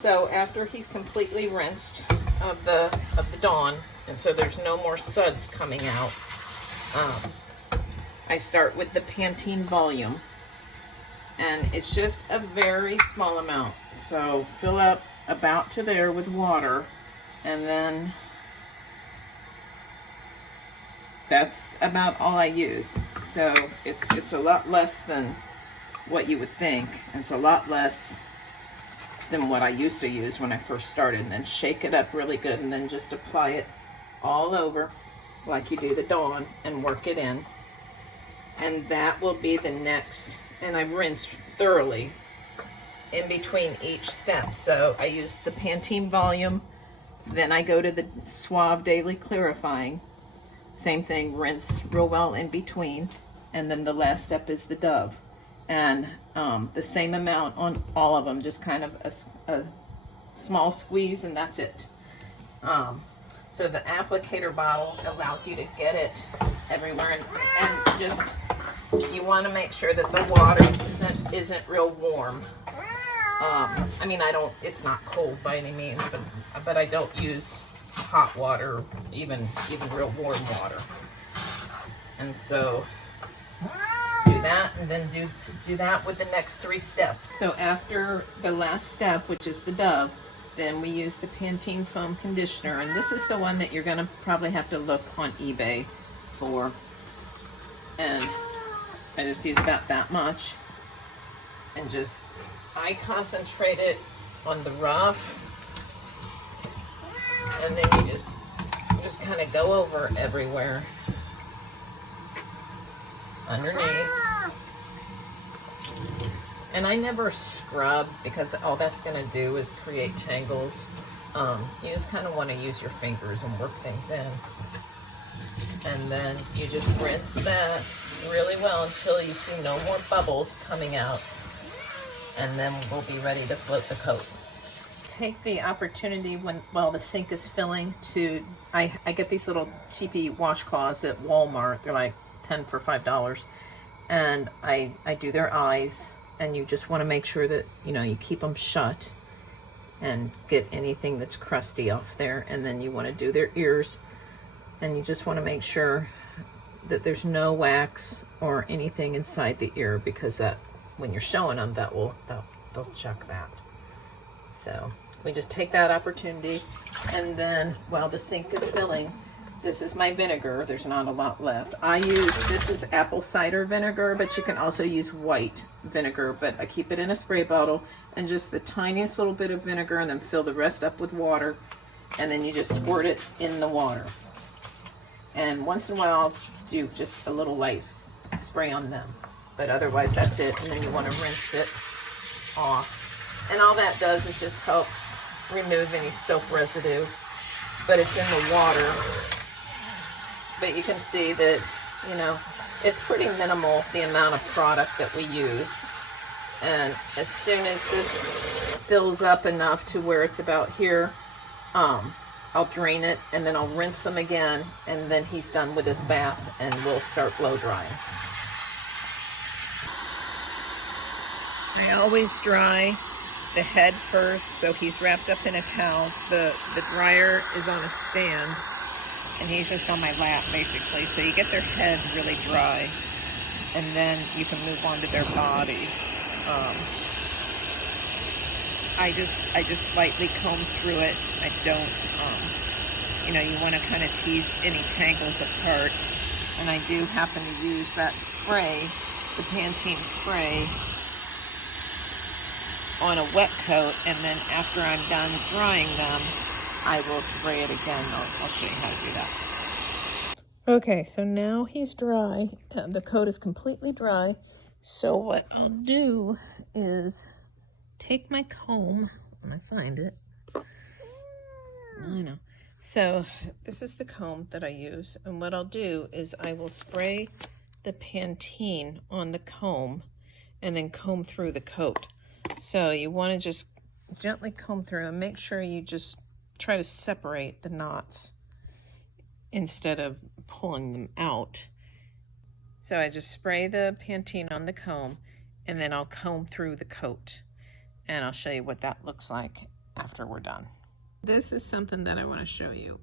So after he's completely rinsed of the Dawn, and so there's no more suds coming out, I start with the Pantene Volume, and it's just a very small amount. So fill up about to there with water, and then that's about all I use. So it's a lot less than what you would think. It's a lot less than what I used to use when I first started. And then shake it up really good, and then just apply it all over like you do the Dawn and work it in. And that will be the next, and I rinse thoroughly in between each step. So I use the Pantene Volume, then I go to the Suave Daily Clarifying. Same thing, rinse real well in between, and then the last step is the Dove. And the same amount on all of them, just kind of a small squeeze, and that's it. So the applicator bottle allows you to get it everywhere, and just, you want to make sure that the water isn't real warm. I mean, it's not cold by any means, but I don't use hot water, even real warm water. And so do that, and then do that with the next 3 steps. So after the last step, which is the Dove, then we use the Pantene Foam Conditioner, and this is the one that you're gonna probably have to look on eBay for. And I just use about that much, and I concentrate it on the rough, and then you just kind of go over everywhere underneath. And I never scrub, because all that's going to do is create tangles. You just kind of want to use your fingers and work things in. And then you just rinse that really well until you see no more bubbles coming out. And then we'll be ready to float the coat. Take the opportunity while the sink is filling I get these little cheapy washcloths at Walmart. They're like 10 for $5. And I do their eyes, and you just want to make sure that, you keep them shut and get anything that's crusty off there. And then you want to do their ears, and you just want to make sure that there's no wax or anything inside the ear, because that, when you're showing them, they'll check that. So we just take that opportunity, and then while the sink is filling, this is my vinegar. There's not a lot left. This is apple cider vinegar, but you can also use white vinegar, but I keep it in a spray bottle, and just the tiniest little bit of vinegar, and then fill the rest up with water, and then you just squirt it in the water. And once in a while, I'll do just a little light spray on them, but otherwise that's it. And then you want to rinse it off. And all that does is just helps remove any soap residue, but it's in the water. But you can see that, it's pretty minimal, the amount of product that we use. And as soon as this fills up enough to where it's about here, I'll drain it, and then I'll rinse them again, and then he's done with his bath, and we'll start blow drying. I always dry the head first, so he's wrapped up in a towel. The dryer is on a stand, and he's just on my lap, basically. So you get their head really dry, and then you can move on to their body. I just lightly comb through it. I don't, you want to kind of tease any tangles apart. And I do happen to use that spray, the Pantene spray, on a wet coat, and then after I'm done drying them, I will spray it again. I'll show you how to do that. Okay, so now he's dry. The coat is completely dry. So what I'll do is take my comb, when I find it. I know. So this is the comb that I use, and what I'll do is I will spray the Pantene on the comb and then comb through the coat. So you want to just gently comb through and make sure you just try to separate the knots instead of pulling them out. So I just spray the Pantene on the comb, and then I'll comb through the coat, and I'll show you what that looks like. after we're done. This is something that I want to show you.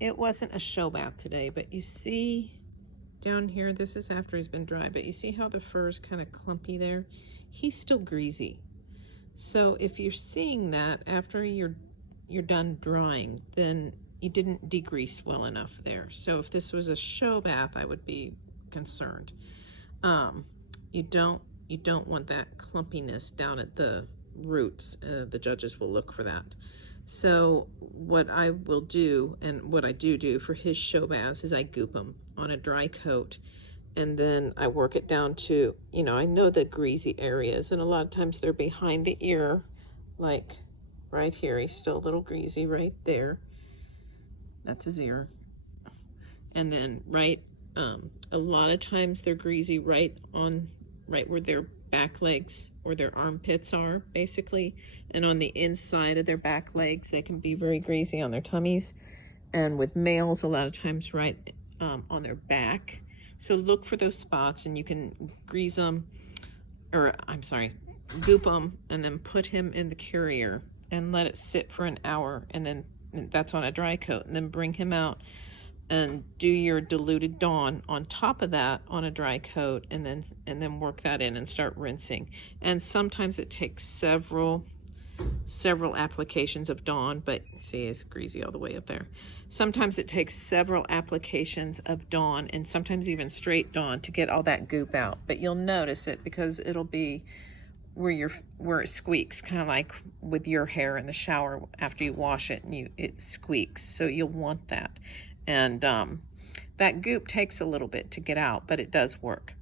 It wasn't a show bath today, but you see down here, this is after he's been dry, but you see how the fur is kind of clumpy there? He's still greasy. So if you're seeing that after you're done drying, then you didn't degrease well enough there. So if this was a show bath, I would be concerned. You don't want that clumpiness down at the roots. The judges will look for that. So what I will do, and what I do for his show baths, is I goop them on a dry coat, and then I work it down to, you know, I know the greasy areas, and a lot of times they're behind the ear, like right here. He's still a little greasy right there. That's his ear. And then a lot of times they're greasy right where their back legs or their armpits are, basically, and on the inside of their back legs they can be very greasy on their tummies, and with males a lot of times right on their back. So look for those spots, and you can grease them, or I'm sorry, goop them, and then put him in the carrier and let it sit for an hour, and then that's on a dry coat, and then bring him out and do your diluted Dawn on top of that on a dry coat, and then work that in and start rinsing. And sometimes it takes several applications of Dawn, but see, it's greasy all the way up there. Sometimes it takes several applications of Dawn, and sometimes even straight Dawn, to get all that goop out. But you'll notice it because it'll be where it squeaks, kind of like with your hair in the shower after you wash it, and it squeaks. So you'll want that. And that goop takes a little bit to get out, but it does work.